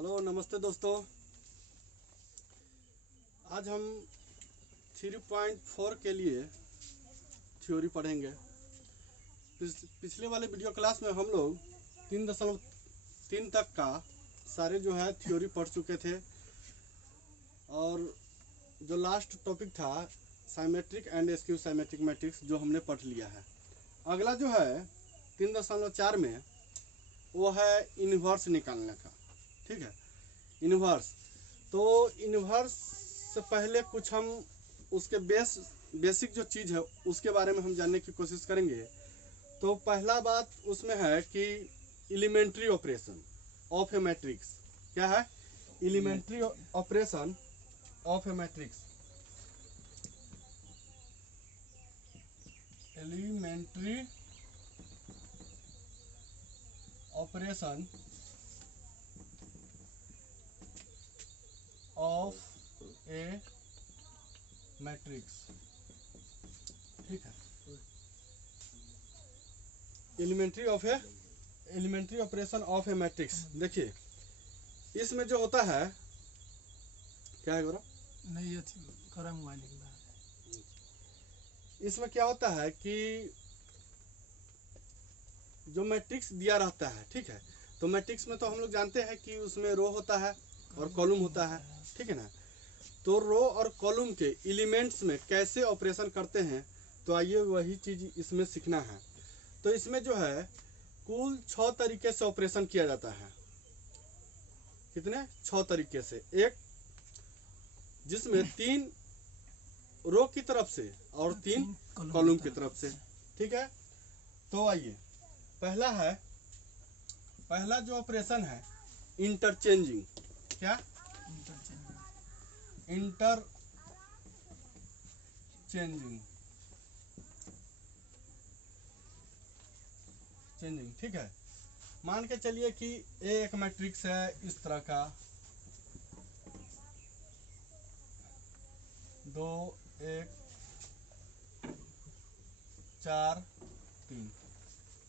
Hello नमस्ते दोस्तों। आज हम 3.4 के लिए थ्योरी पढ़ेंगे। पिछले वाले वीडियो क्लास में हम लोग 3.3 तक का सारे जो है थ्योरी पढ़ चुके थे और जो लास्ट टॉपिक था symmetric and skew symmetric matrix जो हमने पढ़ लिया है। अगला जो है 3.4 में वो है इन्वर्स निकालने का। ठीक है, इन्वर्स। तो इन्वर्स से पहले कुछ हम उसके बेसिक जो चीज़ है उसके बारे में हम जानने की कोशिश करेंगे। तो पहला बात उसमें है कि elementary operation of a matrix क्या है। Elementary operation of a matrix, elementary operation of a matrix. ठीक है, elementary operation of a matrix. देखिए इसमें जो होता है क्या है गौरव? नहीं ये करा मोबाइल इसमें क्या होता है कि जो मैट्रिक्स दिया रहता है, ठीक है, तो मैट्रिक्स में तो हम लोग जानते हैं कि उसमें रो होता है और कॉलम होता है। ठीक है ना, तो रो और कॉलम के एलिमेंट्स में कैसे ऑपरेशन करते हैं, तो आइए वही चीज़ इसमें सीखना है। तो इसमें जो है कुल 6 तरीके से ऑपरेशन किया जाता है। कितने? 6 तरीके से। एक जिसमें 3 रो की तरफ से और 3 कॉलम की तरफ से। ठीक है, तो आइए पहला जो ऑपरेशन है इंटरचेंजिंग। क्या? इंटरचेंजिंग। ठीक है, मान के चलिए कि एक मैट्रिक्स है इस तरह का 2 1 4 3।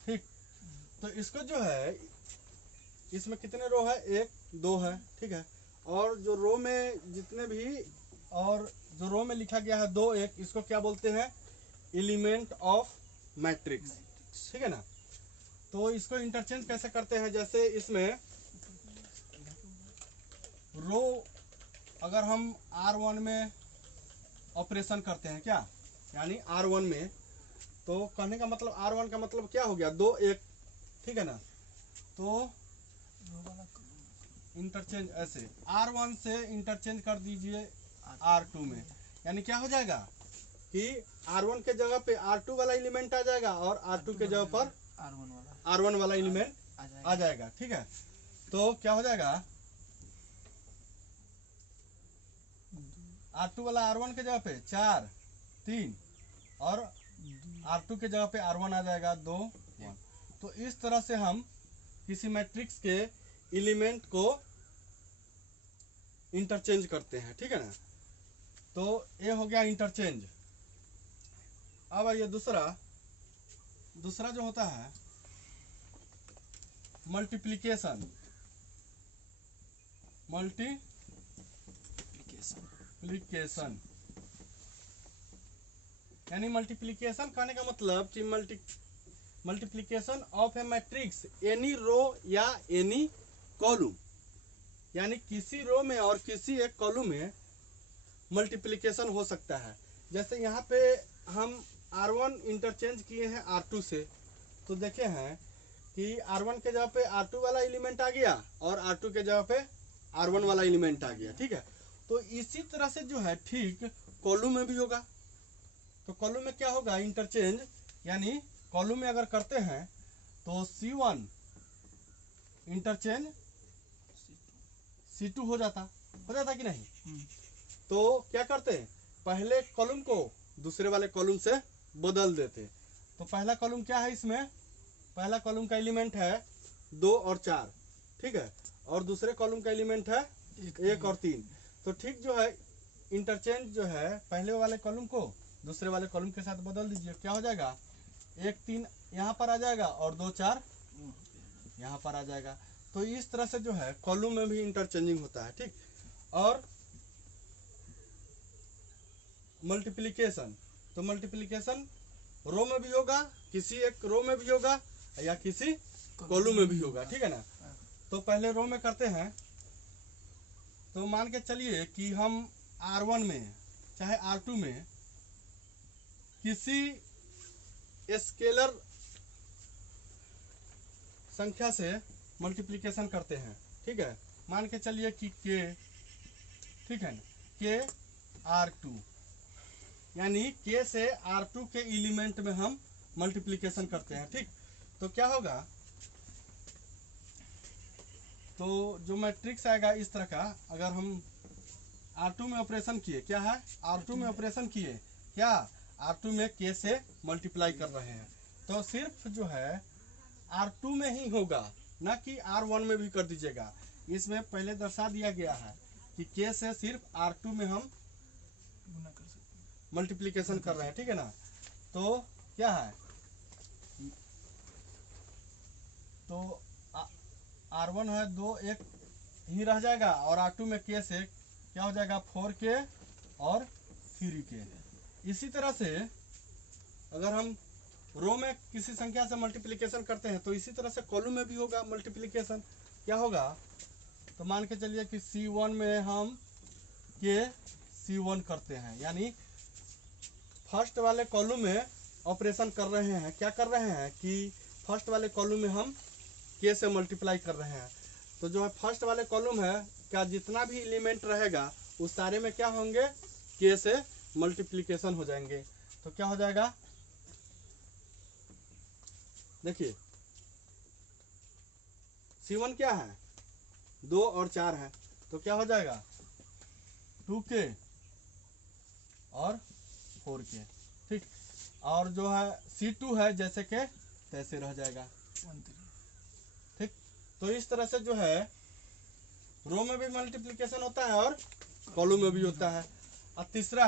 ठीक, तो इसको जो है इसमें कितने रो है? 1 2 है। ठीक है, और जो रो में जितने भी और जो रो में लिखा गया है 2 1, इसको क्या बोलते हैं? Element of matrix. ठीक है ना, तो इसको इंटरचेंज कैसे करते हैं? जैसे इसमें रो अगर हम R1 में ऑपरेशन करते हैं क्या, यानी R1 में, तो कहने का मतलब R1 का मतलब क्या हो गया? 2 1। ठीक है ना, तो इंटरचेंज ऐसे R1 से इंटरचेंज कर दीजिए R2 में, यानी क्या हो जाएगा कि R1 के जगह पे R2 वाला एलिमेंट आ जाएगा और R2 के जगह पर R1 वाला एलिमेंट आ जाएगा। ठीक है, तो क्या हो जाएगा? R2 वाला R1 के जगह पे 4 3 और R2 के जगह पे R1 आ जाएगा 2 1। तो इस तरह से हम किसी मैट्रिक्स के एलिमेंट को इंटरचेंज करते हैं। ठीक है ना, तो ये हो गया इंटरचेंज। अब आइए दूसरा जो होता है मल्टीप्लिकेशन। यानी मल्टीप्लिकेशन कहने का मतलब कि multiplication of a matrix any row या एनी कॉलम, यानी किसी रो में और किसी एक कॉलम में मल्टीप्लिकेशन हो सकता है। जैसे यहाँ पे हम R1 इंटरचेंज किए हैं R2 से, तो देखे हैं कि R1 के जगह पे R2 वाला एलिमेंट आ गया और R2 के जगह पे R1 वाला एलिमेंट आ गया। ठीक है, तो इसी तरह से जो है ठीक कॉलम में भी होगा। तो कॉलम में क्या होगा? इंटरचेंज, यानी कॉलम में अगर करते हैं तो C1 इंटरचेंज C2 हो जाता कि नहीं? तो क्या करते हैं? पहले कॉलम को दूसरे वाले कॉलम से बदल देते। तो पहला कॉलम क्या है? इसमें पहला कॉलम का एलिमेंट है 2 और 4। ठीक है, और दूसरे कॉलम का एलिमेंट है 1 और 3। तो ठीक जो है इंटरचेंज जो है पहले वाले कॉलम को दूसरे वाले कॉलम के साथ बदल दीजिए। क्या हो जाएगा? 1 3 यहाँ पर आ जाएगा और 2 4 यहाँ पर आ जाएगा। तो इस तरह से जो है कॉलम में भी इंटरचेंजिंग होता है, ठीक। और मल्टीप्लिकेशन, तो मल्टीप्लिकेशन रो में भी होगा, किसी एक रो में भी होगा या किसी कॉलम में भी होगा, ठीक है ना। तो पहले रो में करते हैं। तो मान के चलिए कि हम R1 में चाहे R2 में किसी स्केलर संख्या से मल्टीप्लिकेशन करते हैं, ठीक है। मान के चलिए कि k, ठीक है ना, k R2, यानी k से R2 के एलिमेंट में हम मल्टीप्लिकेशन करते हैं, ठीक। तो क्या होगा, तो जो मैट्रिक्स आएगा इस तरह का, अगर हम R2 में ऑपरेशन किए, क्या है, R2 में ऑपरेशन किए, क्या R2 में k से मल्टीप्लाई कर रहे हैं, तो सिर्फ जो है R2 में ही होगा, ना कि R1 में भी कर दीजिएगा। इसमें पहले दर्शा दिया गया है कि k से सिर्फ R2 में हम गुना कर सकते हैं, मल्टीप्लिकेशन कर रहे हैं, ठीक है ना। तो क्या है, तो R1 है 2, 1 ही रह जाएगा, और R2 में k से क्या हो जाएगा, 4k और 3k। इसी तरह से अगर हम रो में किसी संख्या से मल्टीप्लिकेशन करते हैं तो इसी तरह से कॉलम में भी होगा मल्टीप्लिकेशन। क्या होगा, तो मान के चलिए कि C1 में हम k C1 करते हैं, यानी फर्स्ट वाले कॉलम में ऑपरेशन कर रहे हैं। क्या कर रहे हैं कि फर्स्ट वाले कॉलम में हम k से मल्टीप्लाई कर रहे हैं। तो जो है फर्स्ट वाले कॉलम है, क्या जितना भी एलिमेंट रहेगा उस सारे में क्या होंगे, k से मल्टीप्लिकेशन हो जाएंगे। तो क्या हो जाएगा, देखिए C1 क्या है, 2 और 4 है, तो क्या हो जाएगा 2k और 4k, ठीक। और जो है C2 है जैसे के तैसे रह जाएगा, 13। ठीक। तो इस तरह से जो है रो में भी मल्टीप्लिकेशन होता है और कॉलम में भी होता है। और तीसरा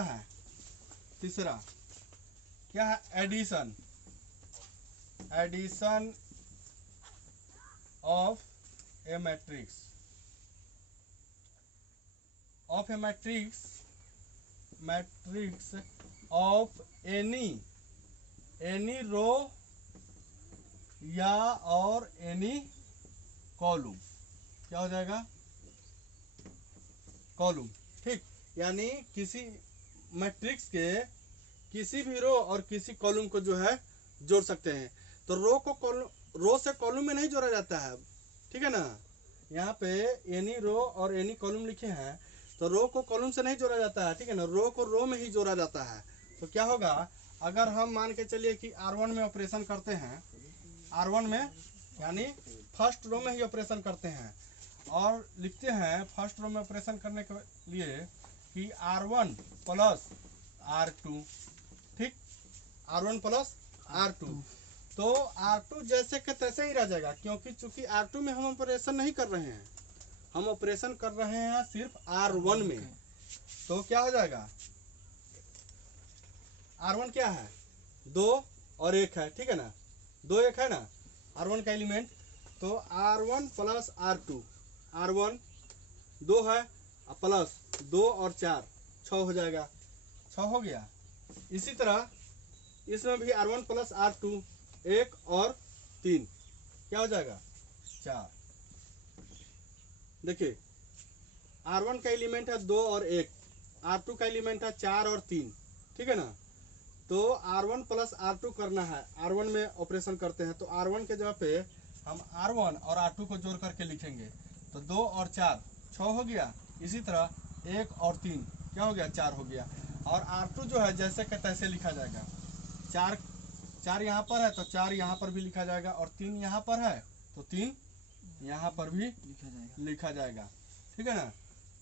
क्या है, addition, addition of a matrix, of a matrix, matrix of any row या और एनी कॉलम। क्या हो जाएगा, कॉलम, ठीक। यानी किसी मैट्रिक्स के किसी भी रो और किसी कॉलम को जो है जोड़ सकते हैं। तो रो से कॉलम में नहीं जोड़ा जाता है, ठीक है ना। यहाँ पे एनी रो और एनी कॉलम लिखे हैं, तो रो को कॉलम से नहीं जोड़ा जाता है, ठीक है ना, रो को रो में ही जोड़ा जाता है। तो क्या होगा, अगर हम मान के चलिए कि R1 में ऑपरेशन करते हैं, R1 में यानी फर्स्ट रो में ही ऑपरेशन करते हैं, और लिखते हैं फर्स्ट रो में ऑपरेशन करने के लिए कि R1 प्लस R2, ठीक, R1 प्लस R2। तो R2 जैसे के तैसे ही रह जाएगा, क्योंकि चूंकि R2 में हम ऑपरेशन नहीं कर रहे हैं, हम ऑपरेशन कर रहे हैं सिर्फ R1 में। तो क्या हो जाएगा, R1 क्या है, 2 और 1 है, ठीक है ना, 2 1 है ना R1 का एलिमेंट। तो R1 प्लस R2, R1 2 है प्लस 2 और 4 6 हो जाएगा, 6 हो गया। इसी तरह इसमें भी R1 प्लस R2 1 और 3 क्या हो जाएगा, 4। देखिए R1 का एलिमेंट है 2 और 1, R2 का एलिमेंट है 4 और 3, ठीक है ना। तो R1 प्लस R2 करना है, R1 में ऑपरेशन करते हैं, तो R1 के जगह पे हम R1 और R2 को जोड़ करके लिखेंगे। तो 2 और 4 6 हो गया। इसी तरह 1 और 3 क्या हो गया, 4 हो गया। और R2 जो है जैसे के तैसे लिखा जाएगा, 4 यहाँ पर है तो 4 यहाँ पर भी लिखा जाएगा, और 3 यहाँ पर है तो 3 यहाँ पर भी लिखा जाएगा, ठीक है ना।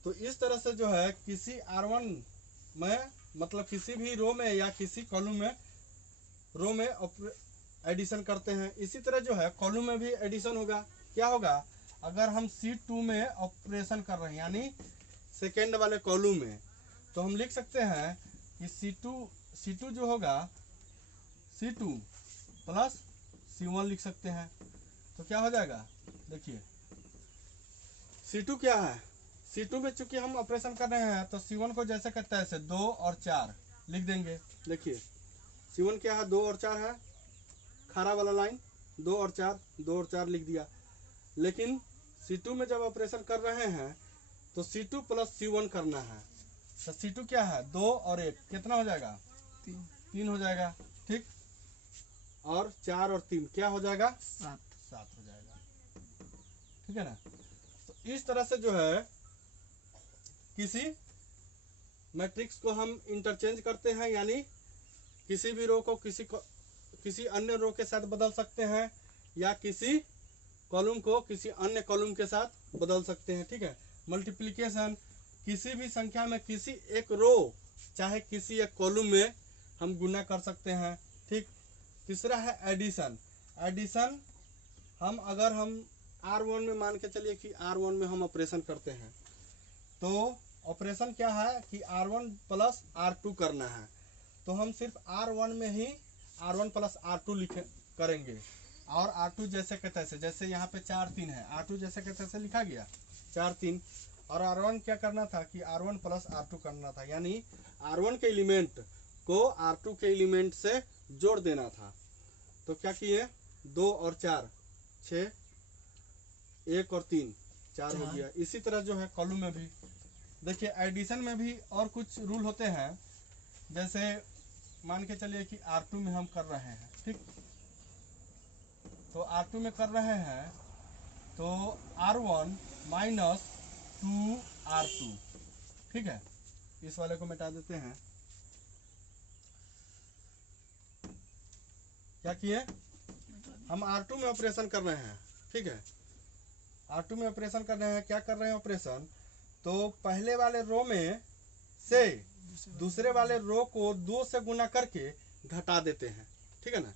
तो इस तरह से जो है किसी R1 में, मतलब किसी भी रो में या किसी कॉलम में, रो में एडिशन करते हैं। इसी तरह जो है कॉलम में भी एडिशन होगा। क्या होगा, अगर हम C2 में ऑपरेशन कर रहे हैं यानी सेकेंड वाले कॉलम में, तो हम लिख सकते हैं कि C2 जो होगा C2 प्लस C1 लिख सकते हैं। तो क्या हो जाएगा, देखिए C2 क्या है, C2 में चूंकि हम ऑपरेशन कर रहे हैं तो C1 को जैसे कहते हैं ऐसे 2 और 4 लिख देंगे। देखिए C1 क्या है, 2 और 4 है, खारा वाला लाइन 2 और 4, 2 और 4 लिख दिया। लेकिन C2 में जब ऑपरेशन कर रहे हैं तो C2 प्लस C1 करना है। तो C2 क्या है, 2 और 1 कितना हो जाएगा, 3 हो जाएगा, ठीक। और 4 और 3 क्या हो जाएगा, 7 हो जाएगा, ठीक है ना। तो इस तरह से जो है किसी मैट्रिक्स को हम इंटरचेंज करते हैं, यानी किसी भी रो को किसी अन्य रो के साथ बदल सकते हैं, या किसी कॉलम को किसी अन्य कॉलम के साथ बदल सकते हैं, ठीक है। मल्टीप्लिकेशन, किसी भी संख्या में किसी एक रो चाहे किसी एक कॉलम में हम गुना कर सकते हैं, ठीक। तीसरा है एडिशन। एडिशन अगर हम R1 में मान के चलिए कि R1 में हम ऑपरेशन करते हैं तो ऑपरेशन क्या है कि R1 प्लस R2 करना है, तो हम सिर्फ R1 में ही R1 प्लस R2 करेंगे। और R2 जैसे के तैसे, जैसे यहाँ पे 4 3 है, R2 जैसे के तैसे लिखा गया 4 3। और R1 क्या करना था कि R1 प्लस R2 करना था, यानी R1 के एलिमेंट को R2 के एलिमेंट से जोड़ देना था। तो क्या किए, 2 और 4 6, 1 और 3 4 हो गया। इसी तरह जो है कॉलम में भी देखिए, एडिशन में भी और कुछ रूल होते हैं। जैसे मान के चलिए कि R2 में हम कर रहे हैं, ठीक। तो R2 में कर रहे हैं तो R1 माइनस 2R2, ठीक है। इस वाले को मिटा देते हैं। क्या किए, हम R2 में ऑपरेशन कर रहे हैं, ठीक है। R2 में ऑपरेशन कर रहे हैं, क्या कर रहे हैं ऑपरेशन, तो पहले वाले रो में से दूसरे वाले रो को 2 से गुना करके घटा देते हैं, ठीक है ना।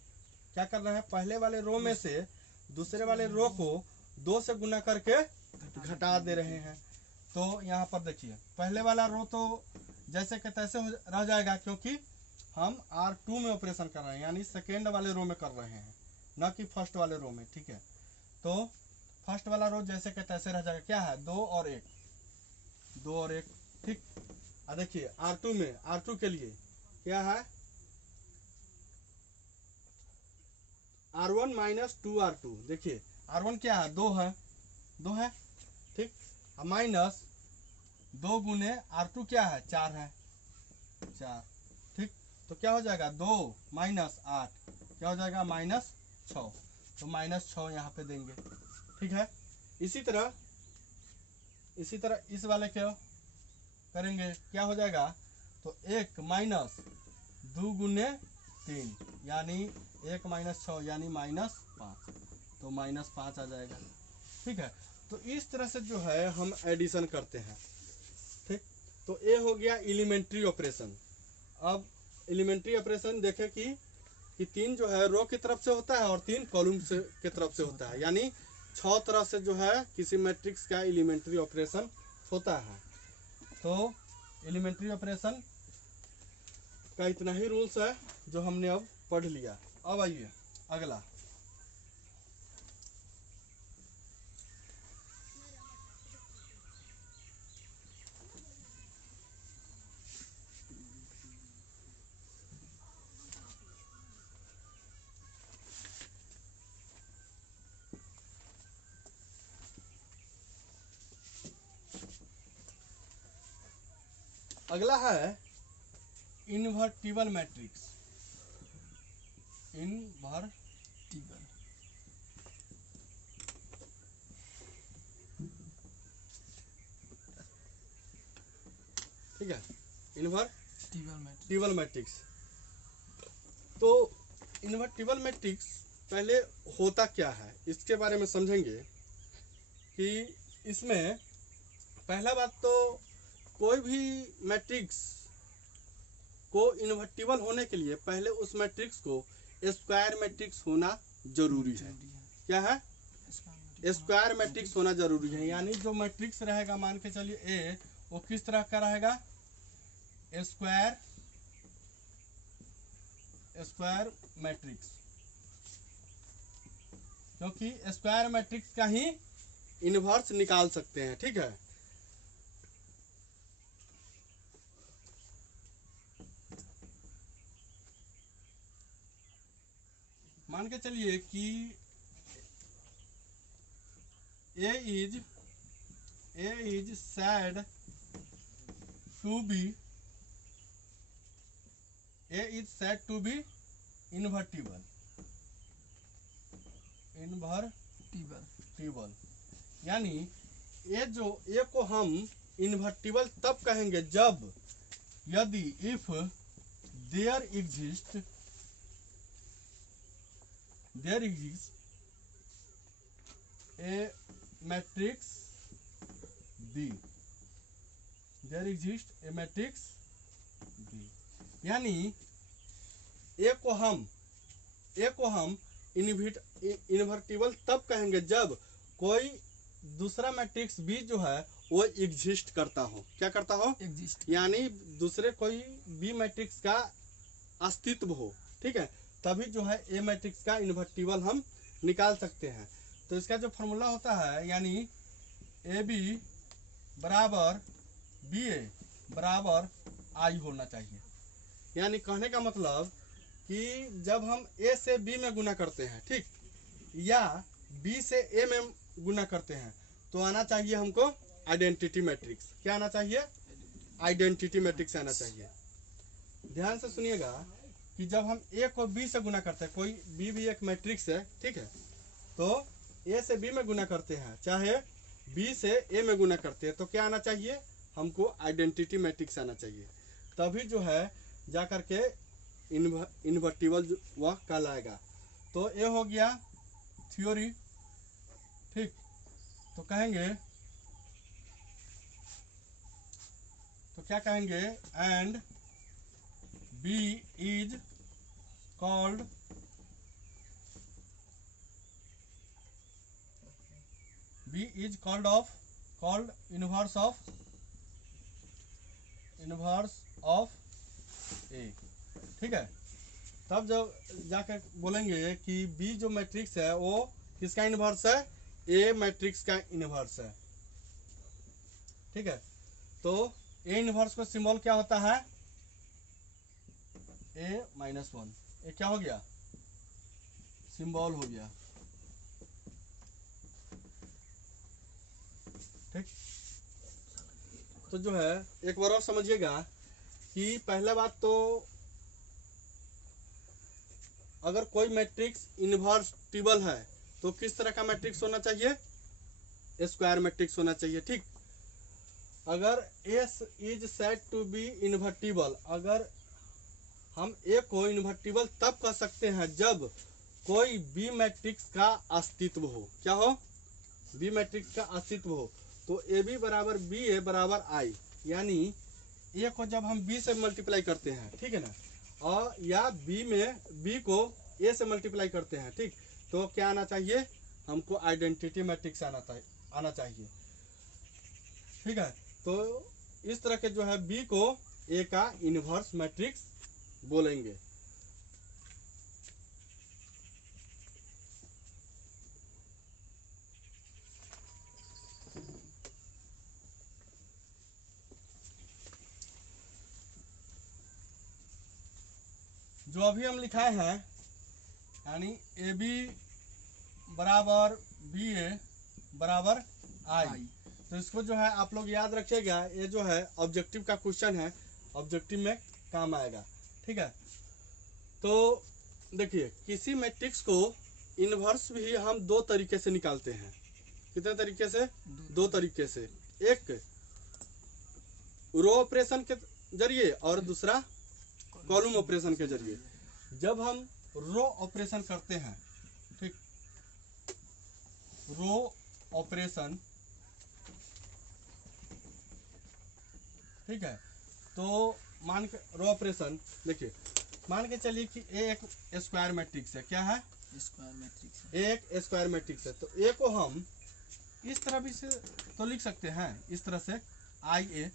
क्या कर रहे हैं, पहले वाले रो में से दूसरे वाले रो को 2 से गुना करके घटा दे रहे हैं। तो यहाँ पर देखिए पहले वाला रो तो जैसे कि तैसे रह जाएगा, क्योंकि हम R2 में ऑपरेशन कर रहे हैं, यानी सेकेंड वाले रो में कर रहे हैं, न कि फर्स्ट वाले रो में, ठीक है। तो फर्स्ट वाला रो जैसे कि तैसे रह जाएगा, क्या है 2 और 1, 2 और 1, ठीक। अब देखिए R2 में, R2 के लिए क्या है, R1 माइनस 2R2। देखिए R1 क्या है, 2 है, 2 है, ठीक। माइनस 2 गुने R2 क्या है, 4 है, 4, ठीक। तो क्या हो जाएगा, 2 माइनस 8 क्या हो जाएगा, माइनस 6। तो माइनस 6 यहाँ पे देंगे, ठीक है। इसी तरह इस वाले क्या करेंगे, क्या हो जाएगा, तो 1 माइनस 2 गुने 3 यानी 1 माइनस 6 यानी माइनस 5, तो माइनस 5 आ जाएगा, ठीक है। तो इस तरह से जो है हम एडिशन करते हैं, ठीक। तो ये हो गया एलिमेंट्री ऑपरेशन। अब एलिमेंट्री ऑपरेशन देखें कि 3 जो है रो की तरफ से होता है और 3 कॉलम से की तरफ से होता है, यानी 6 तरह से जो है किसी मैट्रिक्स का एलिमेंट्री ऑपरेशन होता है। तो एलिमेंट्री ऑपरेशन का इतना ही रूल्स है जो हमने अब पढ़ लिया। अब आइए अगला, अगला है इन्वर्टिबल मैट्रिक्स। इन्वर्टिबल, ठीक है, इन्वर्टिबल मैट्रिक्स। तो इन्वर्टिबल मैट्रिक्स पहले होता क्या है इसके बारे में समझेंगे कि इसमें पहला बात तो कोई भी मैट्रिक्स को इन्वर्टिबल होने के लिए पहले उस मैट्रिक्स को स्क्वायर मैट्रिक्स होना जरूरी है। क्या है, स्क्वायर मैट्रिक्स होना जरूरी है, यानी जो मैट्रिक्स रहेगा मान के चलिए ए, वो किस तरह का रहेगा, स्क्वायर मैट्रिक्स, क्योंकि स्क्वायर मैट्रिक्स का ही इनवर्स निकाल सकते हैं। ठीक है, मान के चलिए कि A is said to be invertible. यानी ए को हम इन्वर्टिबल तब कहेंगे जब यदि if there exist a matrix B, यानी ए को हम इन्वर्टिबल तब कहेंगे जब कोई दूसरा मैट्रिक्स बी जो है वो एग्जिस्ट करता हो। क्या करता हो? एग्जिस्ट, यानी दूसरे कोई बी मैट्रिक्स का अस्तित्व हो। ठीक है, तभी जो है ए मैट्रिक्स का इन्वर्टिबल हम निकाल सकते हैं। तो इसका जो फॉर्मूला होता है, यानी ए बी बराबर बी ए बराबर आई होना चाहिए। यानी कहने का मतलब कि जब हम ए से बी में गुना करते हैं, ठीक, या बी से ए में गुना करते हैं, तो आना चाहिए हमको आइडेंटिटी मैट्रिक्स। क्या आना चाहिए? आइडेंटिटी मैट्रिक्स आना चाहिए। ध्यान से सुनिएगा कि जब हम ए को बी से गुना करते हैं, कोई बी भी एक मैट्रिक्स है, ठीक है, तो ए से बी में गुना करते हैं, चाहे बी से ए में गुना करते हैं, तो क्या आना चाहिए? हमको आइडेंटिटी मैट्रिक्स आना चाहिए। तभी जो है जा करके इन्वर्टिबल वह कहलाएगा। तो ये हो गया थ्योरी। ठीक, तो कहेंगे, तो क्या कहेंगे? And B is called inverse of A. ठीक है, तब जब जाकर बोलेंगे कि बी जो मैट्रिक्स है वो किसका इनवर्स है? ए मैट्रिक्स का इनवर्स है। ठीक है, तो ए इनवर्स का सिंबल क्या होता है? A-1। ये क्या हो गया? सिंबल हो गया। ठीक, तो जो है एक बार और समझिएगा कि पहला बात तो अगर कोई मैट्रिक्स इन्वर्टिबल है तो किस तरह का मैट्रिक्स होना चाहिए? स्क्वायर मैट्रिक्स होना चाहिए। ठीक, अगर S is said to be invertible, अगर हम ए को इन्वर्टिबल तब कह सकते हैं जब कोई बी मैट्रिक्स का अस्तित्व हो। क्या हो? बी मैट्रिक्स का अस्तित्व हो। तो ए बी बराबर बी ए बराबर आई, यानी ए को जब हम बी से मल्टीप्लाई करते हैं, ठीक है ना, और या बी को ए से मल्टीप्लाई करते हैं, ठीक, तो क्या आना चाहिए? हमको आइडेंटिटी मैट्रिक्स आना चाहिए। ठीक है, तो इस तरह के जो है बी को ए का इनवर्स मैट्रिक्स बोलेंगे। जो अभी हम लिखाए हैं, यानी ए बी बराबर बी ए बराबर आई, तो इसको जो है आप लोग याद रखिएगा। ये जो है ऑब्जेक्टिव का क्वेश्चन है, ऑब्जेक्टिव में काम आएगा। ठीक है, तो देखिए किसी मैट्रिक्स को इनवर्स भी हम दो तरीके से निकालते हैं। कितने तरीके से? दो तरीके से। एक रो ऑपरेशन के जरिए और दूसरा कॉलम ऑपरेशन के जरिए। जब हम रो ऑपरेशन करते हैं, ठीक, रो ऑपरेशन, ठीक है, तो मान के रो ऑपरेशन देखिए, मान के चलिए कि ए एक स्क्वायर मैट्रिक्स है। क्या है? स्क्वायर मैट्रिक्स है। ए एक स्क्वायर मैट्रिक्स है। तो ए को हम इस तरह भी से तो लिख सकते हैं, इस तरह से आई ए,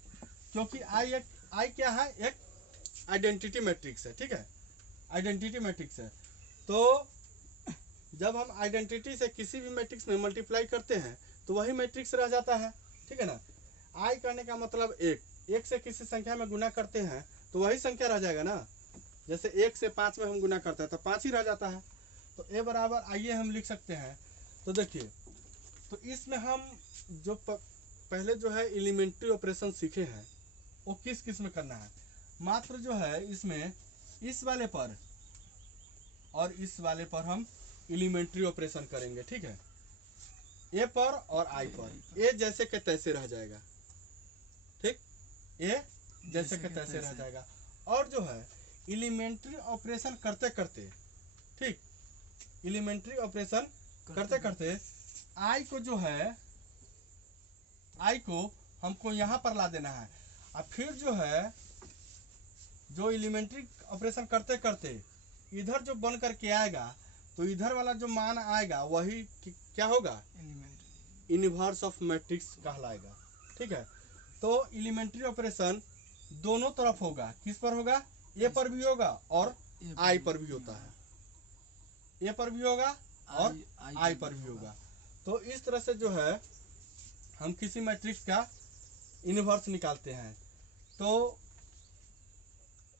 क्योंकि आई क्या है? एक आइडेंटिटी मैट्रिक्स है। ठीक है, आइडेंटिटी मैट्रिक्स है। तो जब हम आइडेंटिटी से किसी भी मैट्रिक्स में मल्टीप्लाई करते हैं तो वही मैट्रिक्स रह जाता है, ठीक है ना। आई करने का मतलब एक से किसी संख्या में गुना करते हैं तो वही संख्या रह जाएगा ना। जैसे 1 से 5 में हम गुना करते हैं तो 5 ही रह जाता है। तो ए बराबर आइए हम लिख सकते हैं। तो देखिए, तो इसमें हम जो पहले जो है एलिमेंट्री ऑपरेशन सीखे हैं वो किस किस में करना है। मात्र जो है इसमें इस वाले पर और इस वाले पर हम एलिमेंट्री ऑपरेशन करेंगे, ठीक है। ए पर और आई पर ए जैसे के तैसे रह जाएगा, ठीक, ए जैसे के तैसे रह जाएगा। और जो है एलिमेंट्री ऑपरेशन करते करते, ठीक, एलिमेंट्री ऑपरेशन करते करते आई को जो है, आई को हमको यहाँ पर ला देना है। और फिर जो है जो एलिमेंट्री ऑपरेशन करते करते इधर जो बन करके आएगा तो इधर वाला जो मान आएगा वही क्या होगा, इनवर्स ऑफ मैट्रिक्स कहलाएगा, ठीक है। तो एलिमेंट्री ऑपरेशन दोनों तरफ होगा, किस पर होगा, ए पर भी होगा और आई पर भी होता है, ए पर भी होगा और आई पर भी होगा। तो इस तरह से जो है हम किसी मैट्रिक्स का इनवर्स निकालते हैं। तो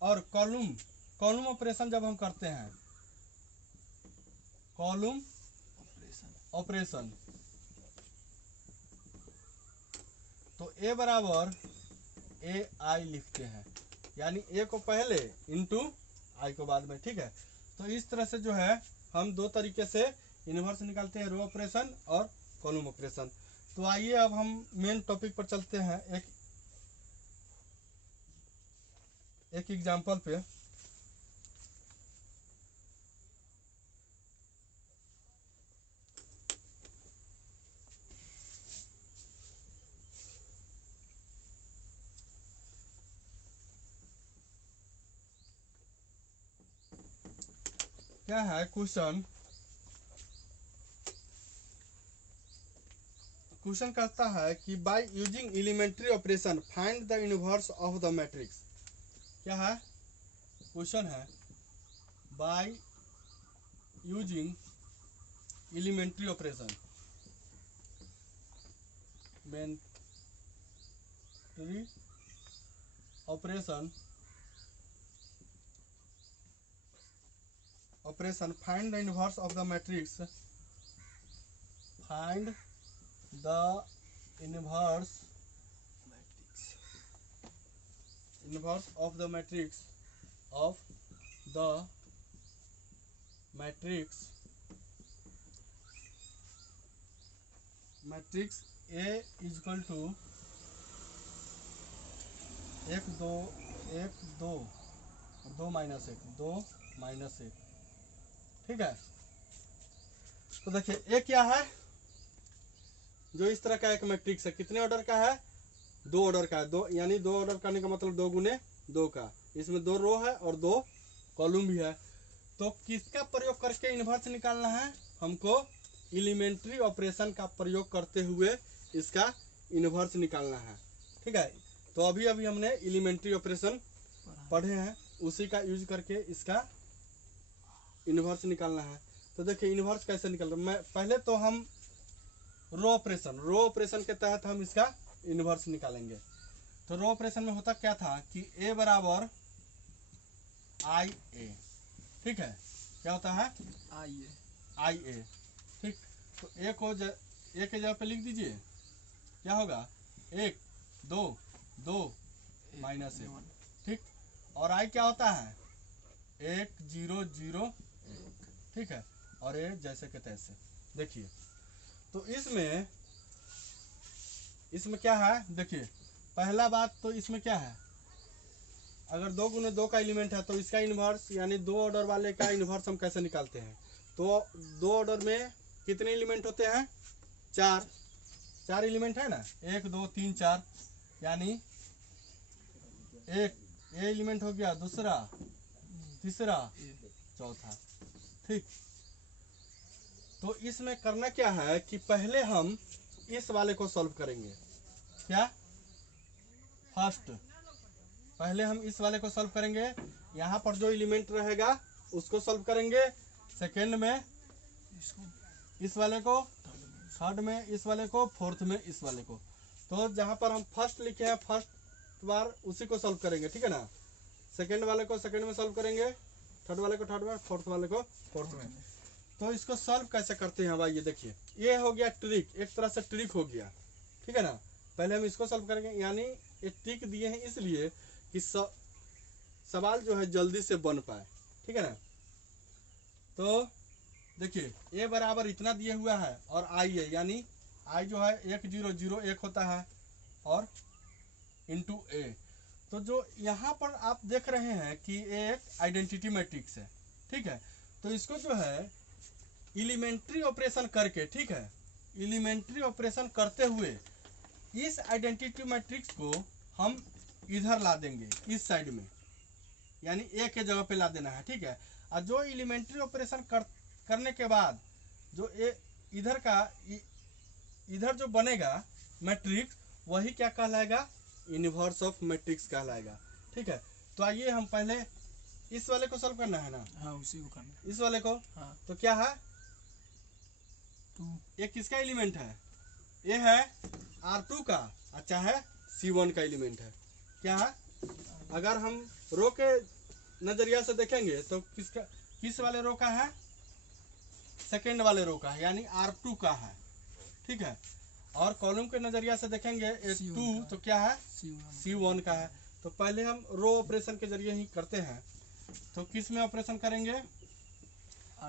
और कॉलम ऑपरेशन जब हम करते हैं, कॉलम ऑपरेशन, तो ए बराबर ए आई लिखते हैं, यानी ए को पहले इंटू आई को बाद में, ठीक है। तो इस तरह से जो है हम दो तरीके से इनवर्स निकालते हैं, रो ऑपरेशन और कॉलम ऑपरेशन। तो आइए अब हम मेन टॉपिक पर चलते हैं, एक एग्जांपल पे। क्या है क्वेश्चन कहता है कि by using elementary operation find the inverse of the matrix. क्या है क्वेश्चन है, by using elementary operation, elementary operation find the inverse of the matrix, find the inverse of the matrix A is equal to 1 2 1 2 2 minus 1 2 minus 1, ठीक है। तो देखिए ए क्या है, जो इस तरह का एक मैट्रिक्स है, कितने ऑर्डर का है, 2 ऑर्डर का है, 2 यानी 2 ऑर्डर करने का मतलब 2 गुने 2 का, इसमें 2 रो है और 2 कॉलम भी है। तो किसका प्रयोग करके इनवर्स निकालना है, हमको एलिमेंट्री ऑपरेशन का प्रयोग करते हुए इसका इनवर्स निकालना है, ठीक है। तो अभी हमने एलिमेंट्री ऑपरेशन पढ़े हैं, उसी का यूज करके इसका इनवर्स निकालना है। तो देखिए इनवर्स कैसे निकल रहा है, पहले तो हम रो ऑपरेशन के तहत हम इसका इनवर्स निकालेंगे। तो रो ऑपरेशन में होता क्या था कि ए बराबर आई ए, ठीक है, क्या होता है आई ए, ठीक। तो ए को ए के जगह पे लिख दीजिए, क्या होगा 1 2 2 माइनस 1, ठीक। और आई क्या होता है 1 0 0 1, ठीक है। और ए जैसे के तैसे। देखिए तो इसमें क्या है, देखिए पहला बात तो इसमें क्या है, अगर 2 गुने 2 का एलिमेंट है तो इसका इनवर्स यानी 2 ऑर्डर वाले का इनवर्स हम कैसे निकालते हैं। तो 2 ऑर्डर में कितने एलिमेंट होते हैं, 4 एलिमेंट है ना, 1 2 3 4, यानी एक ए एलिमेंट हो गया, दूसरा तीसरा चौथा, ठीक। तो इसमें करना क्या है कि पहले हम इस वाले को सॉल्व करेंगे, क्या फर्स्ट पहले हम इस वाले को सॉल्व करेंगे, यहाँ पर जो एलिमेंट रहेगा उसको सॉल्व करेंगे, सेकेंड में इस वाले को, थर्ड में इस वाले को, फोर्थ में इस वाले को। तो जहाँ पर हम फर्स्ट लिखे हैं फर्स्ट बार उसी को सॉल्व करेंगे, ठीक है ना। सेकंड वाले को सेकंड में सॉल्व करेंगे, थर्ड वाले को थर्ड में, फोर्थ वाले को फोर्थ में। तो इसको सॉल्व कैसे करते हैं भाई, ये देखिए, ये हो गया ट्रिक, एक तरह से ट्रिक हो गया, ठीक है ना। पहले हम इसको सॉल्व करेंगे, यानी ये ट्रिक दिए हैं इसलिए कि सवाल जो है जल्दी से बन पाए, ठीक है ना। तो देखिए ए बराबर इतना दिया हुआ है और आई है, यानी आई जो है 1 0 0 1 होता है और इंटू ए। तो जो यहाँ पर आप देख रहे हैं कि एक आइडेंटिटी मैट्रिक्स है, ठीक है। तो इसको जो है एलिमेंट्री ऑपरेशन करके, ठीक है, एलिमेंट्री ऑपरेशन करते हुए इस आइडेंटिटी मैट्रिक्स को हम इधर ला देंगे, इस साइड में, यानी ए के जगह पे ला देना है, ठीक है। और जो एलिमेंट्री ऑपरेशन करने के बाद जो इधर का इधर जो बनेगा मैट्रिक्स, वही क्या कहलाएगा, इनवर्स ऑफ मैट्रिक्स कहलाएगा, ठीक है। तो आइए हम पहले इस वाले को सॉल्व करना है ना। हाँ, उसी को करना। इस वाले को, हाँ। तो क्या है, ये किसका एलिमेंट है, ये है R2 का, अच्छा है C1 का एलिमेंट है, क्या है। अगर हम रो के नजरिया से देखेंगे तो किस वाले रो का है, सेकेंड वाले रो का है, यानी R2 का है, ठीक है। और कॉलम के नजरिया से देखेंगे A2 तो क्या है, C1 का है। तो पहले हम रो ऑपरेशन के जरिए ही करते हैं, तो किस में ऑपरेशन करेंगे,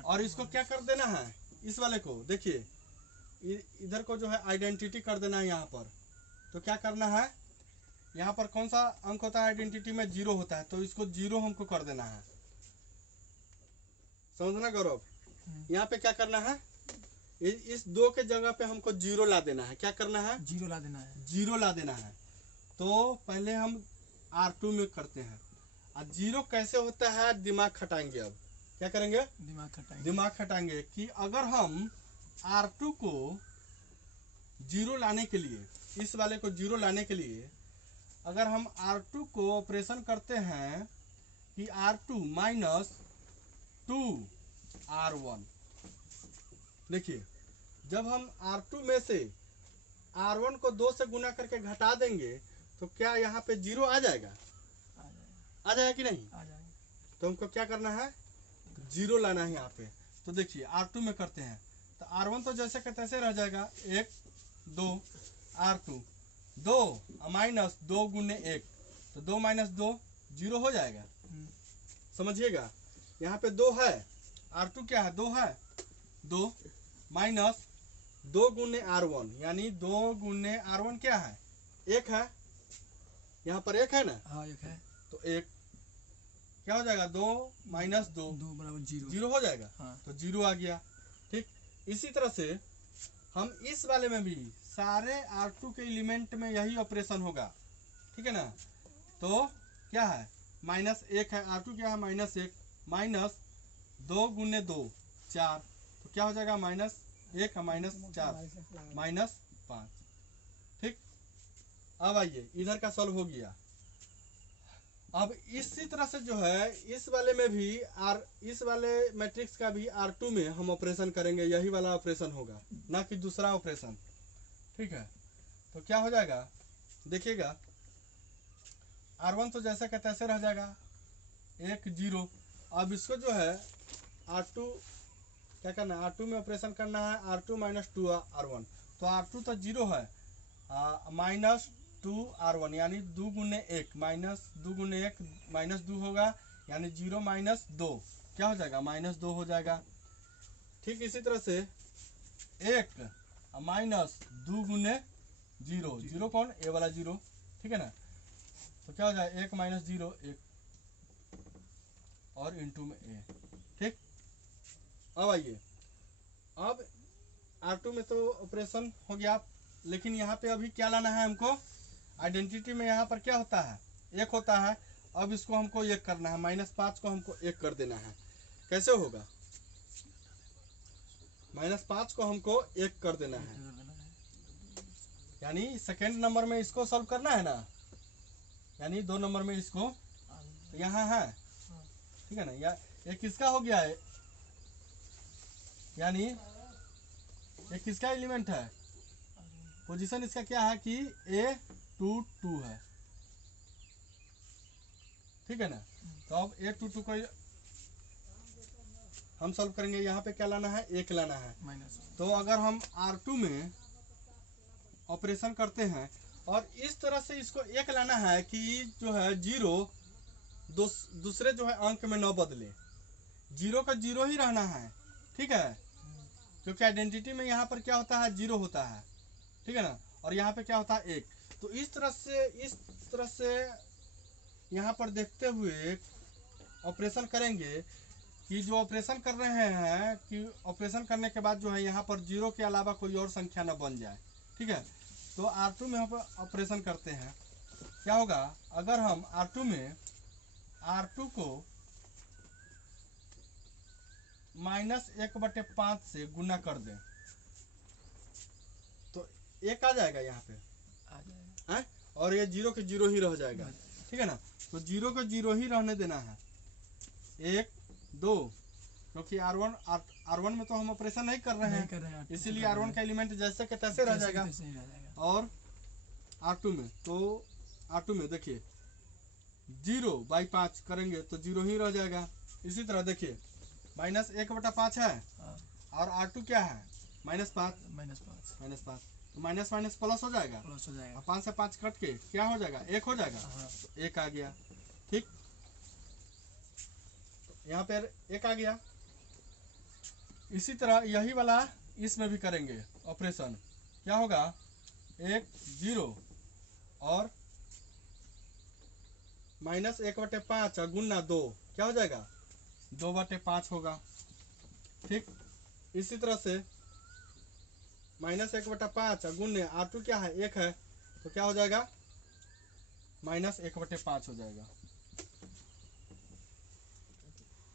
और इसको क्या कर देना है, इस वाले को देखिए इधर को जो है आइडेंटिटी कर देना है यहाँ पर। तो क्या करना है, यहाँ पर कौन सा अंक होता है आइडेंटिटी में, 0 होता है, तो इसको 0 हमको कर देना है, समझना गौरव। यहाँ पे क्या करना है, इस 2 के जगह पे हमको 0 ला देना है, क्या करना है, 0 ला देना है, 0 ला देना है। तो पहले हम R2 में करते हैं, और 0 कैसे होता है, दिमाग खटाएंगे। अब क्या करेंगे, दिमाग खटाएंगे कि अगर हम R2 को 0 लाने के लिए, इस वाले को 0 लाने के लिए अगर हम R2 को ऑपरेशन करते हैं कि R2 माइनस 2R1, देखिए जब हम R2 में से R1 को 2 से गुना करके घटा देंगे तो क्या यहाँ पे 0 आ जाएगा, आ जाएगा कि नहीं, आ जाएगा। तो हमको क्या करना है, 0 लाना है यहाँ पे। तो देखिए R2 में करते हैं, तो R1 तो जैसे का तैसे रह जाएगा, 1 2 R2 2 माइनस 2 गुने 1, तो 2 माइनस 2 0 हो जाएगा, समझिएगा। यहाँ पे 2 है, R2 क्या है, 2 है, 2 माइनस 2 गुने R1, यानी 2 गुने R1 क्या है, 1 है, यहाँ पर 1 है ना। हाँ, 1 है, तो 1 क्या हो जाएगा, 2 माइनस 2 बराबर 0, 0 हो जाएगा। हाँ। तो 0 आ गया, ठीक। इसी तरह से हम इस वाले में भी सारे R2 के एलिमेंट में यही ऑपरेशन होगा, ठीक है ना। तो क्या है, माइनस 1 है, R2 क्या है, माइनस 1, माइनस 2 गुने 2 4, तो क्या हो जाएगा, माइनस 1 माइनस 4 माइनस 5, ठीक। अब आइए इधर का सॉल्व हो गया। अब इसी तरह से जो है इस वाले में भी इस वाले मैट्रिक्स का भी R2 में हम ऑपरेशन करेंगे, यही वाला ऑपरेशन होगा, ना कि दूसरा ऑपरेशन, ठीक है। तो क्या हो जाएगा, देखिएगा R1 तो जैसे का तैसे रह जाएगा, 1 0। अब इसको जो है R2 क्या करना है, R2 में ऑपरेशन करना है, R2 माइनस 2 R1, तो R2 तो 0 है, माइनस 2 R1 यानी 2 गुने 1, माइनस 2 गुने 1 माइनस 2 होगा, यानी 0 माइनस 2 क्या हो जाएगा, माइनस 2 हो जाएगा, ठीक। इसी तरह से 1 माइनस 2 गुने 0, 0 कौन, ए वाला 0, ठीक है ना। तो क्या हो जाएगा, 1 माइनस 0 1 और इंटू में ए, ठीक। अब आइए, अब R2 में तो ऑपरेशन हो गया, लेकिन यहाँ पे अभी क्या लाना है हमको, आइडेंटिटी में यहाँ पर क्या होता है, 1 होता है। अब इसको हमको 1 करना है, -5 को हमको 1 कर देना है। कैसे होगा, -5 को हमको 1 कर देना है, यानी सेकेंड नंबर में इसको सॉल्व करना है ना, यानी 2 नंबर में इसको, तो यहाँ है, ठीक है ना। या ये किसका हो गया है, यानी ये किसका एलिमेंट है, पोजीशन इसका क्या है कि A22 है, ठीक है ना। तो अब A22 को हम सॉल्व करेंगे, यहाँ पे क्या लाना है, 1 लाना है। माइनस तो अगर हम R2 में ऑपरेशन करते हैं और इस तरह से इसको 1 लाना है कि जो है 0 दूसरे जो है अंक में न बदले, 0 का 0 ही रहना है, ठीक है, क्योंकि आइडेंटिटी में यहाँ पर क्या होता है, 0 होता है, ठीक है ना, और यहाँ पे क्या होता है 1। तो इस तरह से यहाँ पर देखते हुए ऑपरेशन करेंगे कि जो ऑपरेशन कर रहे हैं कि ऑपरेशन करने के बाद जो है यहाँ पर 0 के अलावा कोई और संख्या न बन जाए, ठीक है। तो R2 में हम ऑपरेशन करते हैं, क्या होगा, अगर हम R2 में R2 को -1/5 से गुना कर दें तो 1 आ जाएगा यहाँ पे, आ जाएगा है, और ये 0 के 0 ही रह जाएगा, ठीक है ना। तो 0 को 0 ही रहने देना है, 1 2, क्योंकि R1 में तो हम ऑपरेशन नहीं कर रहे हैं, इसीलिए R1 का एलिमेंट जैसे के तैसे रह जाएगा। और R2 में, तो R2 में देखिए 0/5 करेंगे तो 0 ही रह जाएगा। इसी तरह देखिए -1/5 है और R2 क्या है, -5, तो माइनस माइनस प्लस हो जाएगा, और 5 से 5 कट के क्या हो जाएगा, 1 हो जाएगा, तो 1 आ गया, ठीक, यहाँ पर 1 आ गया। इसी तरह यही वाला इसमें भी करेंगे ऑपरेशन, क्या होगा, 1 0 और -1/5 गुना 2 क्या हो जाएगा, 2/5 होगा, ठीक। इसी तरह से -1/5 गुने R2 क्या है, 1 है, तो क्या हो जाएगा, -1/5 हो जाएगा,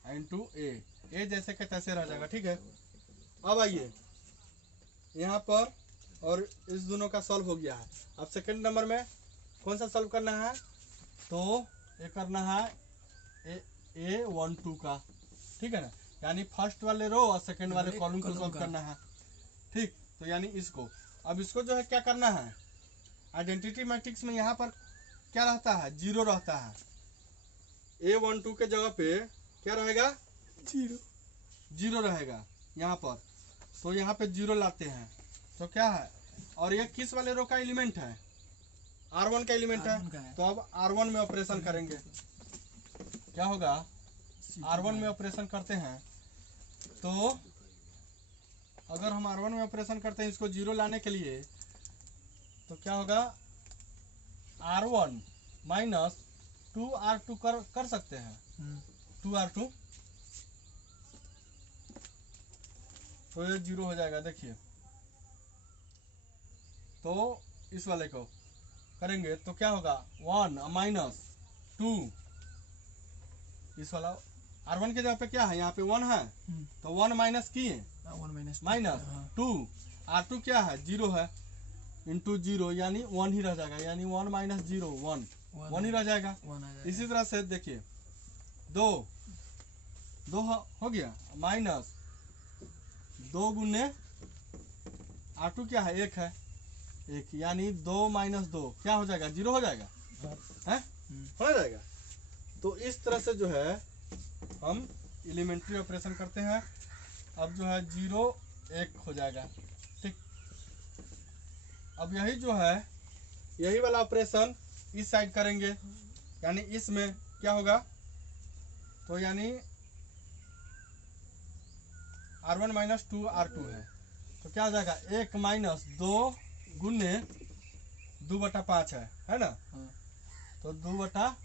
इनटू A जैसे के तैसे रह जाएगा, ठीक है। अब आइए यहाँ पर, और इस दोनों का सॉल्व हो गया है। अब सेकंड नंबर में कौन सा सॉल्व करना है, तो ये करना है A12 का, ठीक है ना, यानी फर्स्ट वाले रो और सेकंड वाले कॉलम को सॉल्व करना है, ठीक। तो यानी इसको, अब इसको जो है क्या करना है, आइडेंटिटी मैट्रिक्स में यहाँ पर क्या रहता है, 0 रहता है, A12 के जगह पे क्या रहेगा, 0 रहेगा यहाँ पर, तो यहाँ पे 0 लाते हैं तो क्या है, और ये किस वाले रो का एलिमेंट है, R1 का एलिमेंट है, तो अब R1 में ऑपरेशन करेंगे, क्या होगा, R1 में ऑपरेशन करते हैं, तो अगर हम R1 में ऑपरेशन करते हैं इसको 0 लाने के लिए, तो क्या होगा, R1 माइनस 2R2 कर सकते हैं, 2R2, तो ये 0 हो जाएगा, देखिए। तो इस वाले को करेंगे तो क्या होगा, 1 माइनस 2, इस वाला R1 के जगह पे क्या है, यहाँ पे 1 है, तो 1 माइनस किए, माइनस 2, R2 क्या है, 0 है, इंटू 0 यानी 1 ही रह जाएगा, यानी 1 माइनस 0 1 ही रह जाएगा। इसी तरह से देखिए 2 हो गया, माइनस 2 गुने R2 क्या है, 1 है, 1 यानी 2 माइनस 2 क्या हो जाएगा, 0 हो जाएगा, है, हो जाएगा। तो इस तरह से जो है हम एलिमेंट्री ऑपरेशन करते हैं। अब जो है 0 1 हो जाएगा, ठीक। अब यही जो है, यही वाला ऑपरेशन इस साइड करेंगे, यानी इसमें क्या होगा, तो यानी R1 माइनस 2 R2 है, तो क्या हो जाएगा, 1 माइनस 2 गुने 2/5 है ना, तो 2/5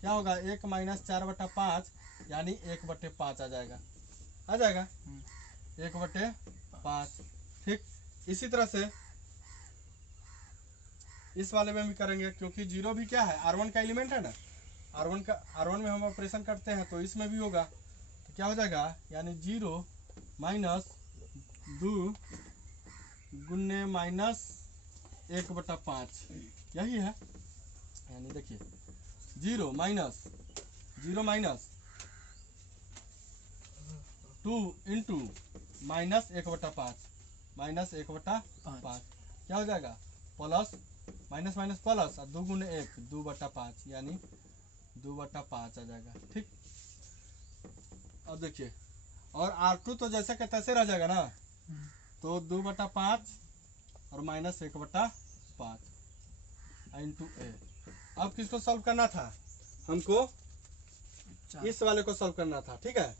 क्या होगा, 1 माइनस 4/5 यानी 1/5 आ जाएगा, 1/5, ठीक। इसी तरह से इस वाले में भी करेंगे, क्योंकि 0 भी क्या है, R1 का एलिमेंट है ना, R1 में हम ऑपरेशन करते हैं तो इसमें भी होगा, तो क्या हो जाएगा, यानी 0 माइनस 2 गुने माइनस 1/5 यही है, यानी देखिए 0 माइनस 2 इंटू माइनस 1/5 माइनस 1/5 क्या हो जाएगा प्लस माइनस माइनस प्लस और 2 गुने 1 2/5 यानी 2/5 आ जाएगा। ठीक, अब देखिए और R2 तो जैसे के तैसे रह जाएगा ना, तो 2/5 और माइनस 1/5 इंटू ए। अब किसको सॉल्व करना था हमको, इस वाले को सॉल्व करना था। ठीक है,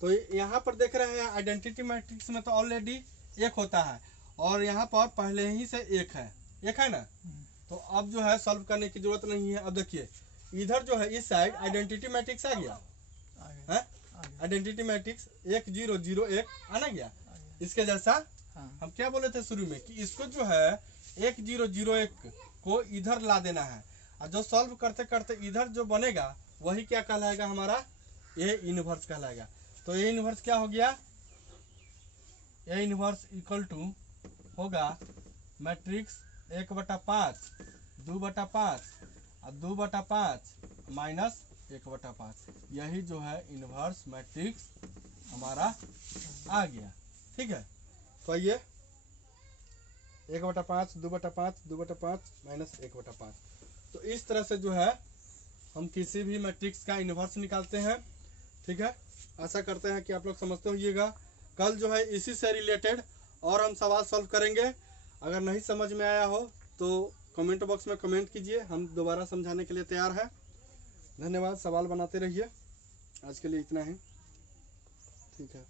तो यहाँ पर देख रहे हैं आइडेंटिटी मैट्रिक्स में तो ऑलरेडी 1 होता है और यहाँ पर पहले ही से 1 है ना, तो अब जो है सॉल्व करने की जरूरत नहीं है। अब देखिए इधर जो है इस साइड आइडेंटिटी मैट्रिक्स आ गया है, आइडेंटिटी मैट्रिक्स 1 0 0 1 आना गया इसके जैसा। हम क्या बोले थे शुरू में कि इसको जो है 1 0 0 1 को इधर ला देना है और जो सॉल्व करते करते इधर जो बनेगा वही क्या कहलाएगा हमारा ए इनवर्स कहलाएगा। तो ए इनवर्स क्या हो गया, ए इनवर्स इक्वल टू होगा मैट्रिक्स 1/5 2/5 और 2/5 माइनस 1/5। यही जो है इनवर्स मैट्रिक्स हमारा आ गया। ठीक है, तो ये 1/5 2/5 2/5 माइनस 1/5। तो इस तरह से जो है हम किसी भी मैट्रिक्स का इनवर्स निकालते हैं। ठीक है, आशा करते हैं कि आप लोग समझते होइएगा। कल जो है इसी से रिलेटेड और हम सवाल सॉल्व करेंगे। अगर नहीं समझ में आया हो तो कमेंट बॉक्स में कमेंट कीजिए, हम दोबारा समझाने के लिए तैयार हैं। धन्यवाद, सवाल बनाते रहिए। आज के लिए इतना ही। ठीक है।